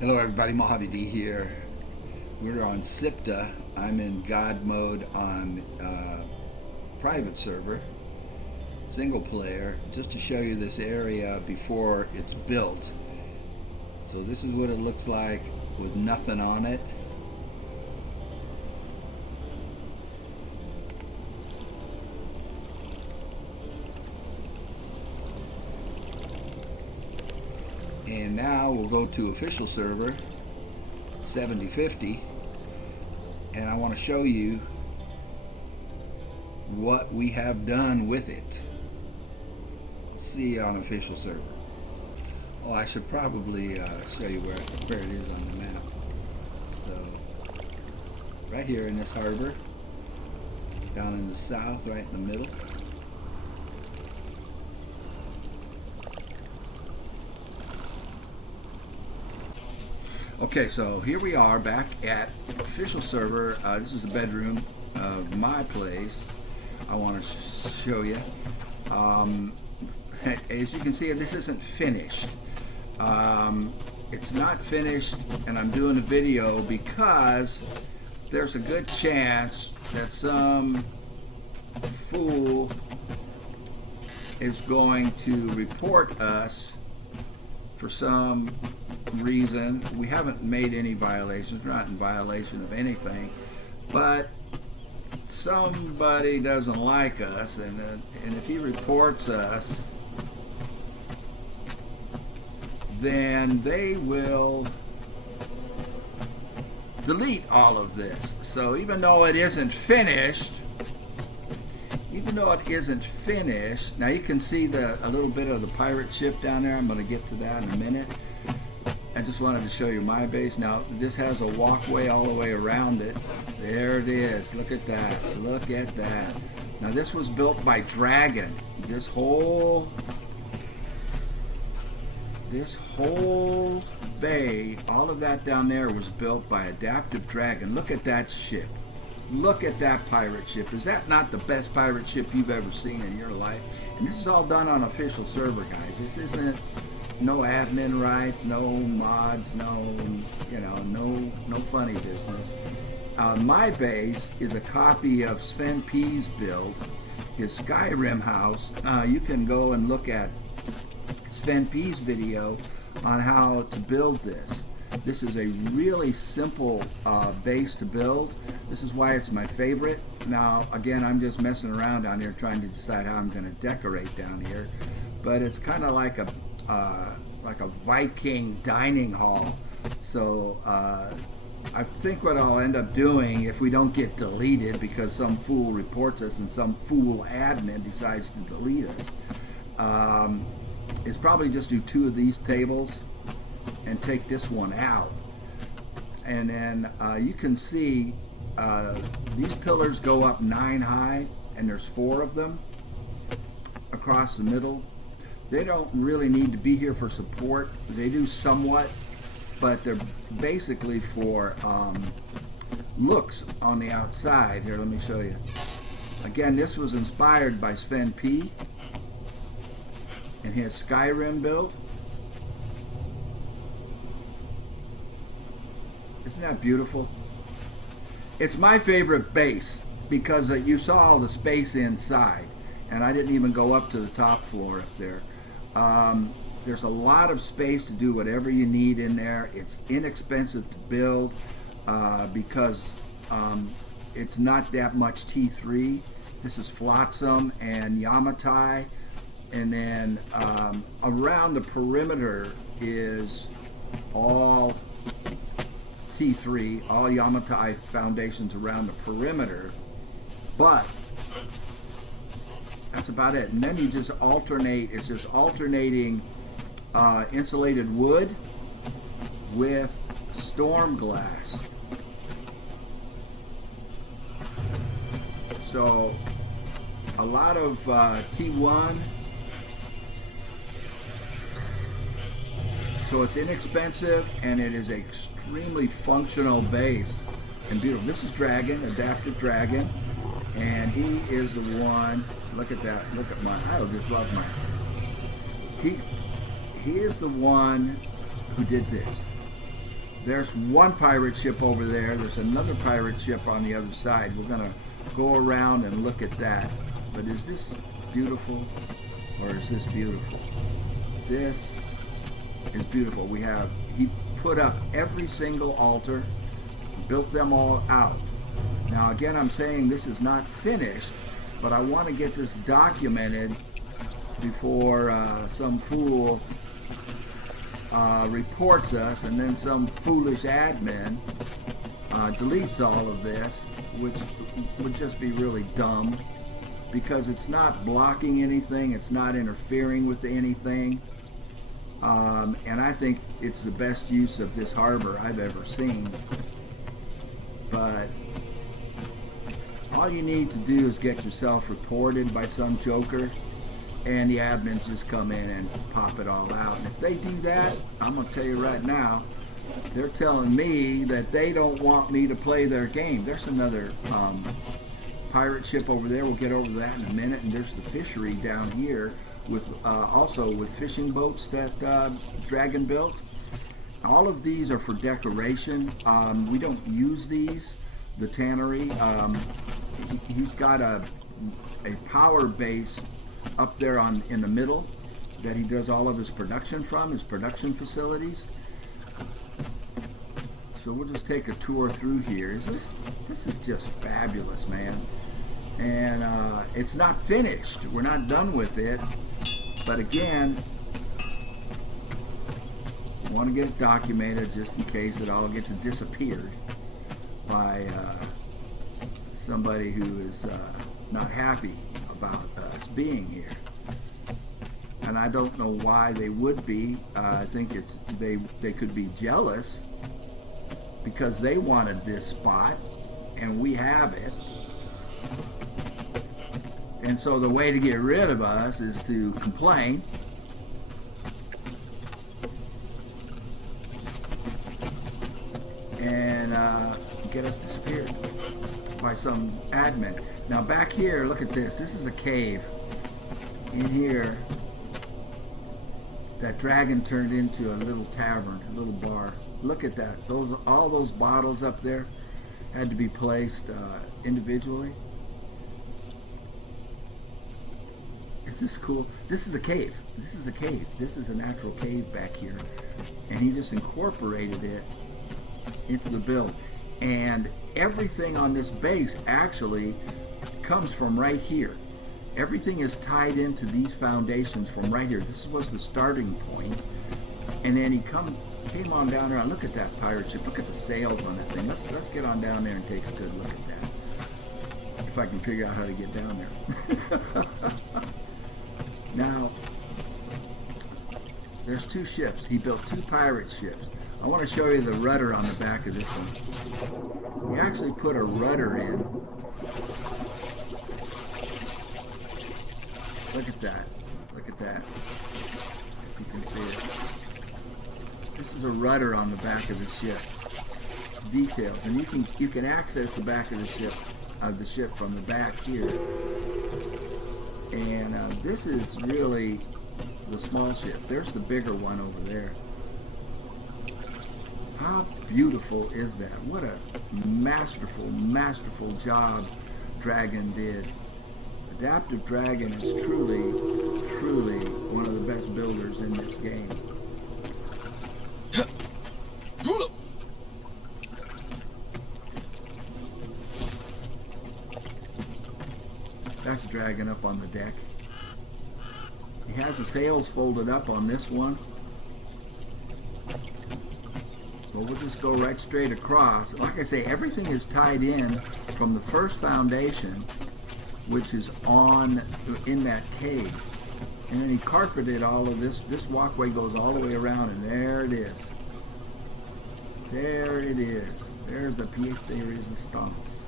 Hello everybody, MojaveD here. We're on SIPTA. I'm in God mode on private server, single player, just to show you this area before it's built. So this is what it looks like with nothing on it. And now we'll go to official server 7050, and I want to show you what we have done with it. Let's see on official server. Oh, I should probably show you where it is on the map. So, right here in this harbor, down in the south, right in the middle. Okay, so here we are back at official server. This is a bedroom of my place. I want to show you. As you can see, this isn't finished. It's not finished, and I'm doing a video because there's a good chance that some fool is going to report us for some reason. We haven't made any violations. We're not in violation of anything, but somebody doesn't like us, and if he reports us, then they will delete all of this. So even though it isn't finished, now you can see a little bit of the pirate ship down there. I'm going to get to that in a minute. I just wanted to show you my base. Now this has a walkway all the way around it. There it is. Look at that. Look at that. Now this was built by Dragon. This whole bay, all of that down there was built by Adaptive Dragon. Look at that ship. Look at that pirate ship. Is that not the best pirate ship you've ever seen in your life? And this is all done on official server, guys. This isn't no admin rights, no mods, no funny business. My base is a copy of Sven P's build, his Skyrim house. You can go and look at Sven P's video on how to build this. This is a really simple base to build. This is why it's my favorite. Now, again, I'm just messing around down here trying to decide how I'm going to decorate down here. But it's kind of like a Viking dining hall. So I think what I'll end up doing, if we don't get deleted because some fool reports us and some fool admin decides to delete us, is probably just do 2 of these tables and take this one out. And then you can see these pillars go up 9 high, and there's 4 of them across the middle. They don't really need to be here for support. They do somewhat, but they're basically for looks on the outside. Here, let me show you. Again, this was inspired by Sven P and his Skyrim build. Isn't that beautiful? It's my favorite base because you saw all the space inside, and I didn't even go up to the top floor up there. There's a lot of space to do whatever you need in there. It's inexpensive to build because it's not that much T3. This is Flotsam and Yamatai, and then around the perimeter is all T3, all Yamatai foundations around the perimeter, but that's about it. And then you just alternate, it's just alternating insulated wood with storm glass. So a lot of T1. So it's inexpensive, and it is an extremely functional base and beautiful. This is Dragon, Adaptive Dragon, and he is the one. Look at that. Look at mine. I just love mine. He is the one who did this. There's one pirate ship over there. There's another pirate ship on the other side. We're going to go around and look at that. But is this beautiful or is this beautiful? This is beautiful. He put up every single altar, built them all out. Now again, I'm saying this is not finished, but I want to get this documented before some fool reports us, and then some foolish admin deletes all of this, which would just be really dumb, because it's not blocking anything, it's not interfering with anything, and I think it's the best use of this harbor I've ever seen. But all you need to do is get yourself reported by some joker, and the admins just come in and pop it all out. And if they do that, I'm going to tell you right now, they're telling me that they don't want me to play their game. There's another pirate ship over there. We'll get over that in a minute. And there's the fishery down here with also with fishing boats that Dragon built. All of these are for decoration. We don't use these. The tannery, he's got a power base up there in the middle that he does all of his production from, his production facilities. So we'll just take a tour through here. This is just fabulous, man. And it's not finished. We're not done with it. But again, I want to get it documented just in case it all gets disappeared by somebody who is not happy about us being here. And I don't know why they would be. I think they could be jealous because they wanted this spot and we have it. And so the way to get rid of us is to complain. And get us disappeared by some admin. Now back here, look at this. This is a cave. In here, that dragon turned into a little tavern, a little bar. Look at that. All those bottles up there had to be placed individually. Is this cool? This is a cave. This is a cave. This is a natural cave back here. And he just incorporated it into the build. And everything on this base actually comes from right here. Everything is tied into these foundations from right here. This was the starting point. And then he came on down there. Look at that pirate ship. Look at the sails on that thing. Let's get on down there and take a good look at that. If I can figure out how to get down there. Now, there's two ships. He built two pirate ships. I want to show you the rudder on the back of this one. He actually put a rudder in. Look at that. Look at that. If you can see it. This is a rudder on the back of the ship. Details. And you can access the back of the ship from the back here. And this is really the small ship. There's the bigger one over there. How beautiful is that? What a masterful, masterful job Dragon did. Adaptive Dragon is truly, truly one of the best builders in this game. That's Dragon up on the deck. He has the sails folded up on this one. Well, we'll just go right straight across. Like I say, everything is tied in from the first foundation, which is in that cave. And then he carpeted all of this. This walkway goes all the way around, and there it is. There it is. There's the pièce de résistance.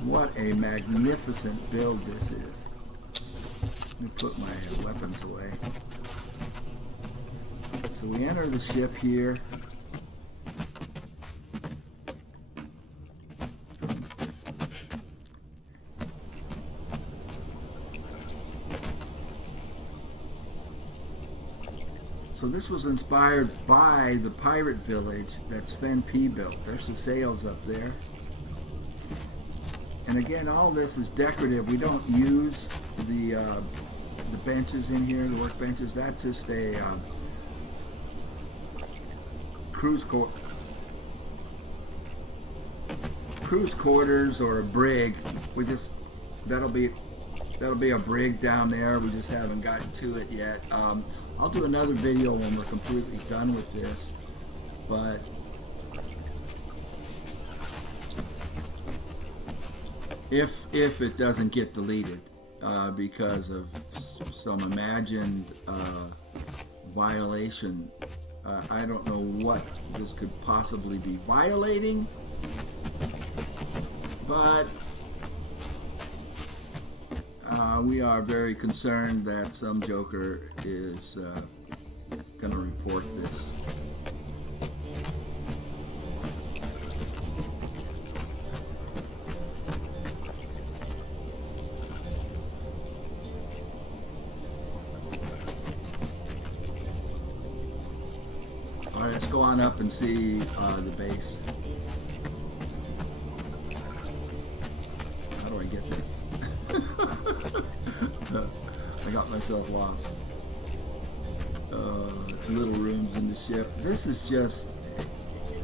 What a magnificent build this is. Let me put my weapons away. So we enter the ship here. So This was inspired by the pirate village that Sven P built. There's the sails up there. And again, all this is decorative. We don't use the benches in here, the work benches. That's just a cruise quarters or a brig. We just that'll be a brig down there. We just haven't gotten to it yet. I'll do another video when we're completely done with this, but if it doesn't get deleted because of some imagined violation, I don't know what this could possibly be violating, but we are very concerned that some joker is going to report this. Alright, let's go on up and see the base. How do I get there? I got myself lost. Little rooms in the ship. This is just,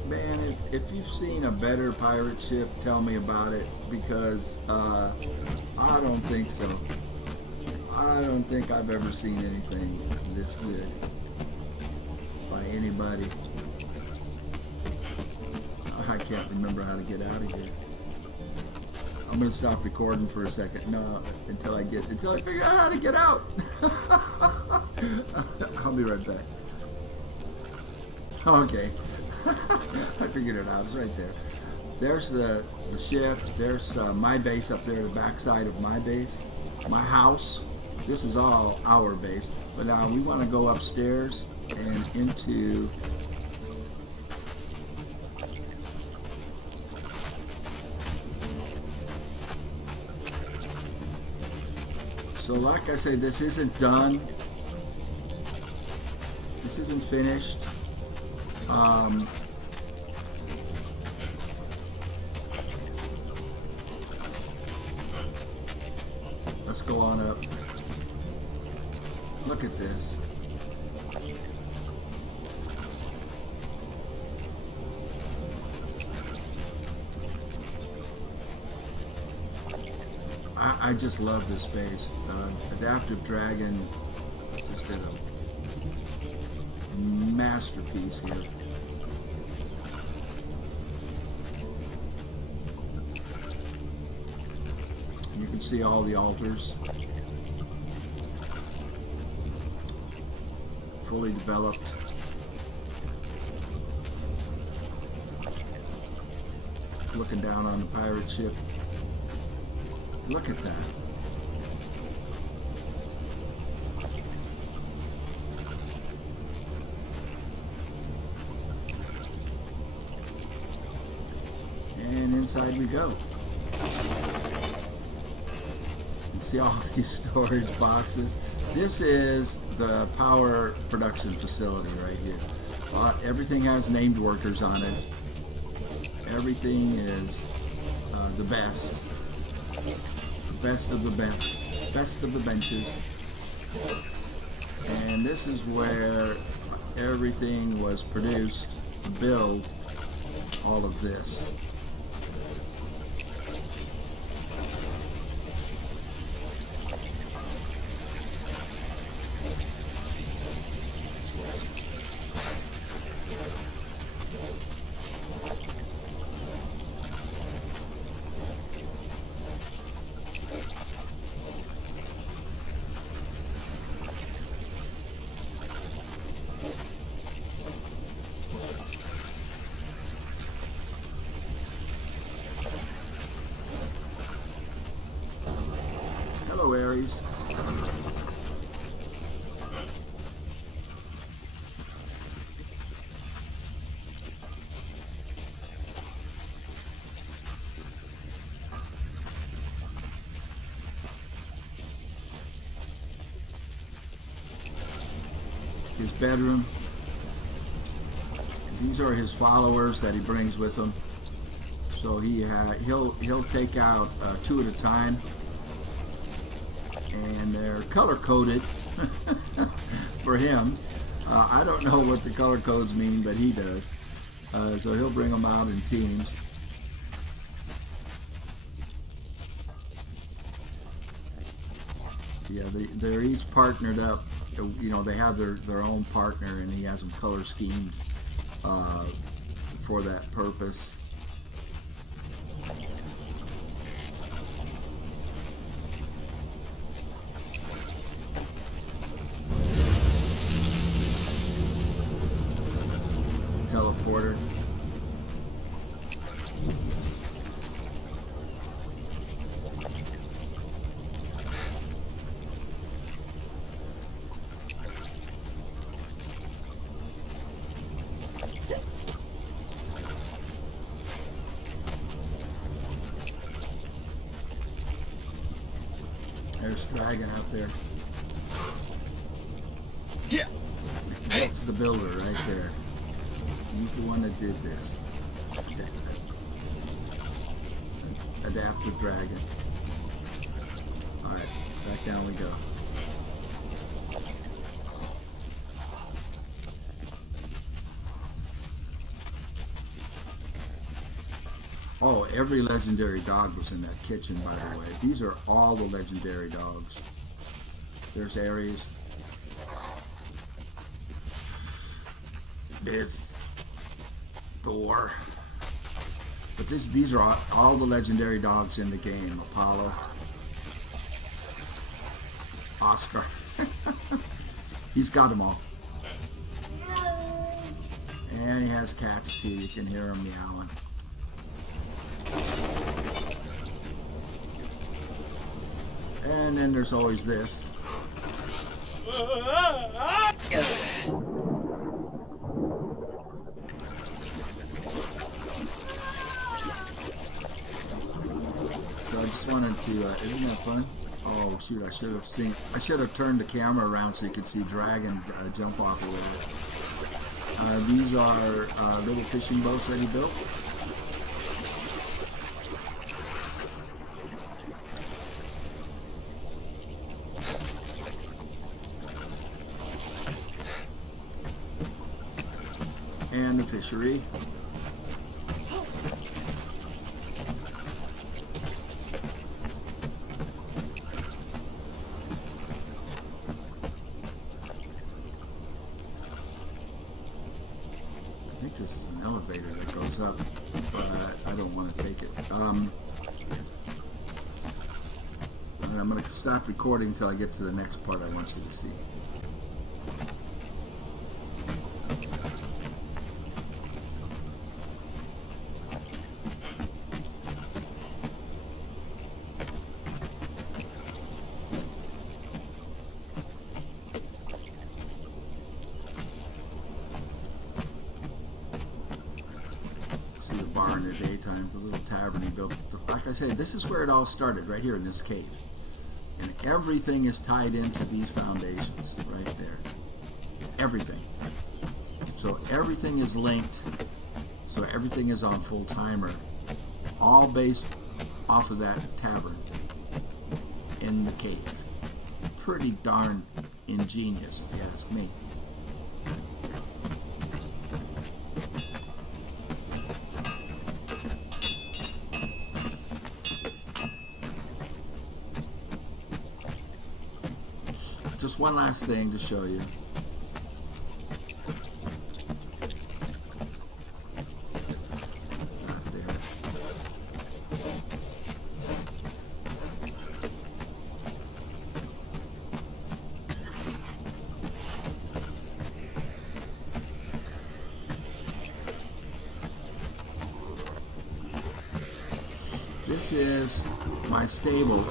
man, if you've seen a better pirate ship, tell me about it, because I don't think so. I don't think I've ever seen anything this good by anybody. I can't remember how to get out of here. I'm gonna stop recording for a second. No, until I figure out how to get out. I'll be right back. Okay. I figured it out. It's right there. There's the ship. There's my base up there, the backside of my base, my house. This is all our base. But now we want to go upstairs and into so like I say, this isn't done. This isn't finished. Let's go on up. Look at this. I just love this base. Adaptive Dragon just did a masterpiece here. You can see all the altars. Fully developed. Looking down on the pirate ship. Look at that. And inside we go. You see all these storage boxes. This is the power production facility right here. Everything has named workers on it. Everything is the best. Best of the best. Best of the benches. And this is where everything was produced to build all of this. his bedroom. These are his followers that he brings with him. So he'll take out 2 at a time, and they're color coded for him. I don't know what the color codes mean, but he does. So he'll bring them out in teams. Yeah, they're each partnered up. You know, they have their own partner, and he has them color schemed for that purpose. Teleporter. There's Dragon up there. Yeah. That's the builder right there. He's the one that did this. Adaptive Dragon. Alright, back down we go. Oh, every legendary dog was in that kitchen, by the way. These are all the legendary dogs. There's Ares. This. Thor. But these are all the legendary dogs in the game. Apollo. Oscar. He's got them all. And he has cats too. You can hear them meowing. And then there's always this. So I just wanted to, isn't that fun? Oh shoot, I should have turned the camera around so you could see Dragon jump off of that. These are little fishing boats that he built. And the fishery. I think this is an elevator that goes up, but I don't want to take it. I'm going to stop recording until I get to the next part I want you to see. In the daytime, the little tavern he built. Like I said, this is where it all started, right here in this cave. And everything is tied into these foundations, right there. Everything. So everything is linked. So everything is on full timer. All based off of that tavern in the cave. Pretty darn ingenious, if you ask me. Just one last thing to show you. Not there. This is my stable.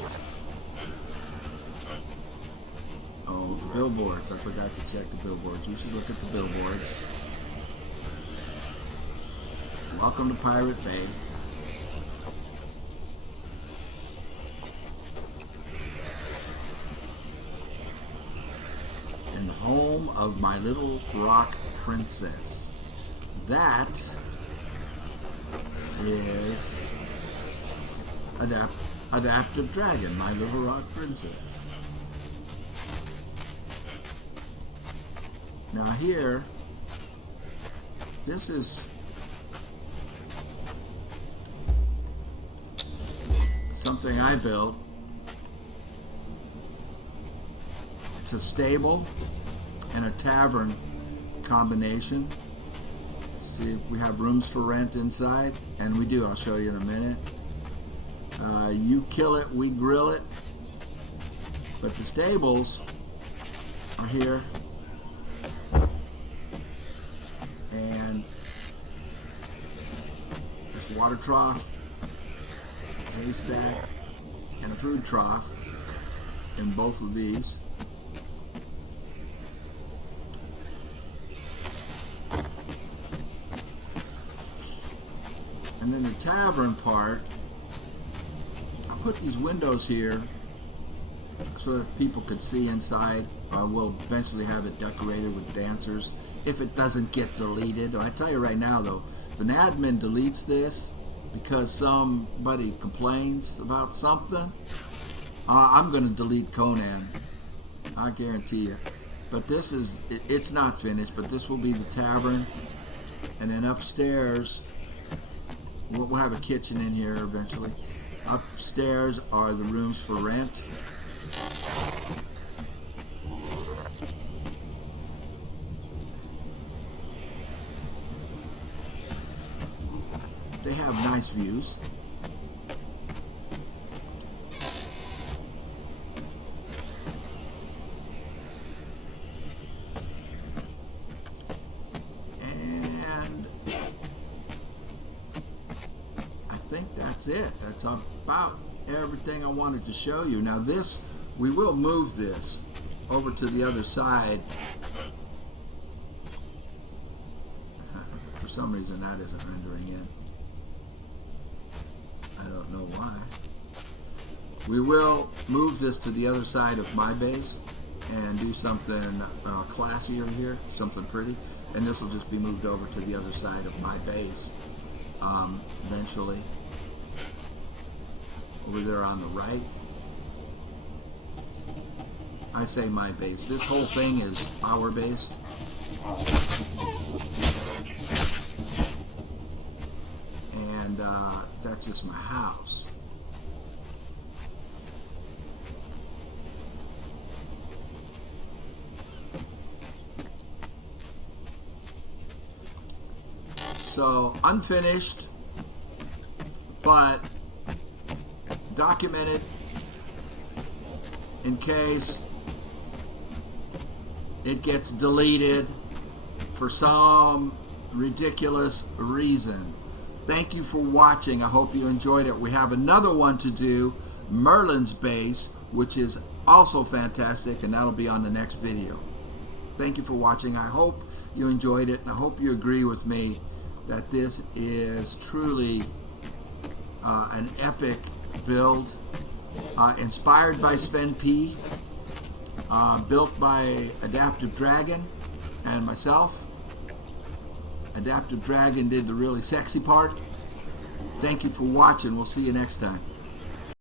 Billboards. I forgot to check the billboards. You should look at the billboards. Welcome to Pirate Bay. And home of my little rock princess. That is Adaptive Dragon, my little rock princess. Now here, this is something I built. It's a stable and a tavern combination. See, we have rooms for rent inside, and we do. I'll show you in a minute. You kill it, we grill it. But the stables are here, and there's a water trough, a haystack, and a food trough in both of these. And then the tavern part, I put these windows here so that people could see inside. We'll eventually have it decorated with dancers if it doesn't get deleted. I tell you right now though, if an admin deletes this because somebody complains about something, I'm going to delete Conan. I guarantee you. But this is, it's not finished, but this will be the tavern. And then upstairs, we'll have a kitchen in here eventually. Upstairs are the rooms for rent. They have nice views. And I think that's it. That's about everything I wanted to show you. Now this, we will move this over to the other side. For some reason that isn't rendering in. I don't know why. We will move this to the other side of my base and do something classier here, something pretty, and this will just be moved over to the other side of my base eventually. Over there on the right. I say my base. This whole thing is our base. And that's just my house. So unfinished, but documented in case it gets deleted for some ridiculous reason. Thank you for watching. I hope you enjoyed it. We have another one to do, Merlin's base, which is also fantastic, and that'll be on the next video. Thank you for watching. I hope you enjoyed it, and I hope you agree with me that this is truly an epic build, inspired by Sven P, built by Adaptive Dragon and myself. Adaptive Dragon did the really sexy part. Thank you for watching. We'll see you next time.